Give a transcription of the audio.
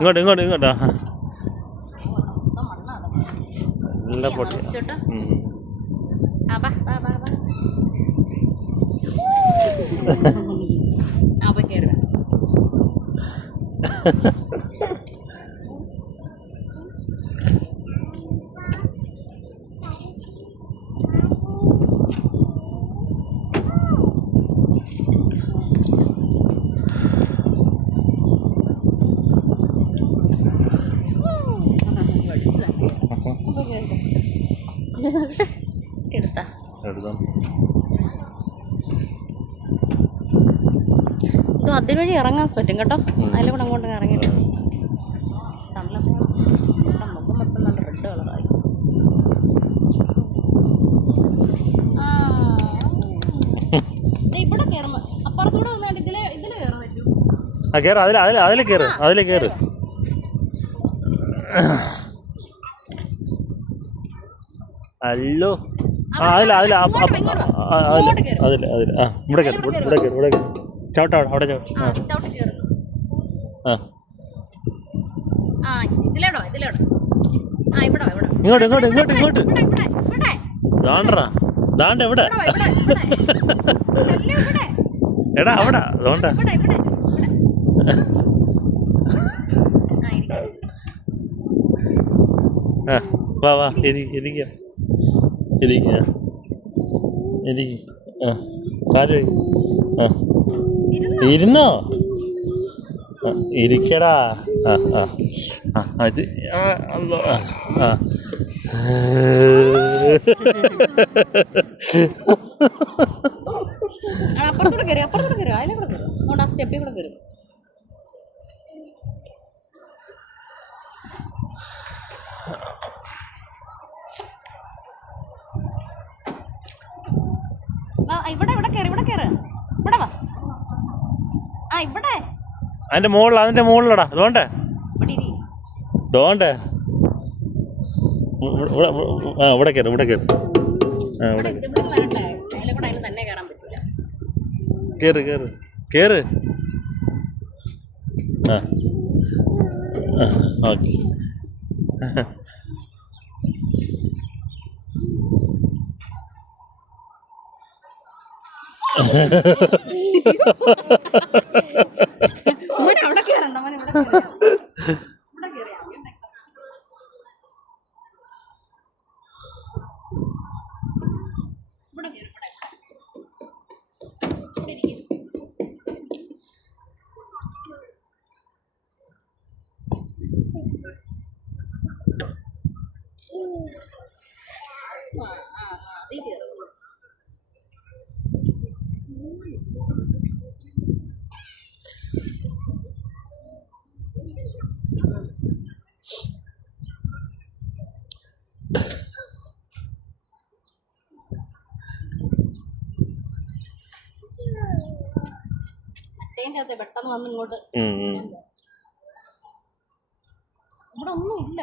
ഇങ്ങോട്ട് ഇങ്ങോട്ടാ നല്ല പൊട്ടി. അതിവഴി ഇറങ്ങാൻ പറ്റും കേട്ടോ. അതിലെ കൂടെ അങ്ങോട്ട് ഇറങ്ങിയിട്ട് മുഖം മൊത്തം നല്ല റെഡ് കളറായി. ഇവിടെ കയറുമ്പോ അപ്പുറത്തൂടെ വന്നാണ്ട് ഇതില് കയറാൻ പറ്റും. അതിലെ കയറ്. അല്ലോ അതിലെ ഇവിടെ കയറി ചവിട്ട അവിടെ ഇങ്ങോട്ട് ദാണ്ട എവിടെ എടാ അവിടെ അതുകൊണ്ടാ വാ ഇരിക്ക കാല് ഇരുന്നോ ഇരിക്കടാ. അത് അപ്പുറത്തൂടെ കയറി അതിലെ കൂടെ കയറി അതുകൊണ്ട് ആ സ്റ്റെപ്പിൽ കൂടെ കയറി. ഇവിടെ കയറി ഇവിടെ വാ. ഇവിടെ അതിന്റെ മുകളിലടാ അതുകൊണ്ടേ ഇവിടെ കയറി കേറ്. ഓക്കെ അവിടെ കയറണ്ട മോനെ ഇവിടെ പെട്ടെന്ന് വന്ന് ഇങ്ങോട്ട് ഇവിടെ ഒന്നുമില്ല.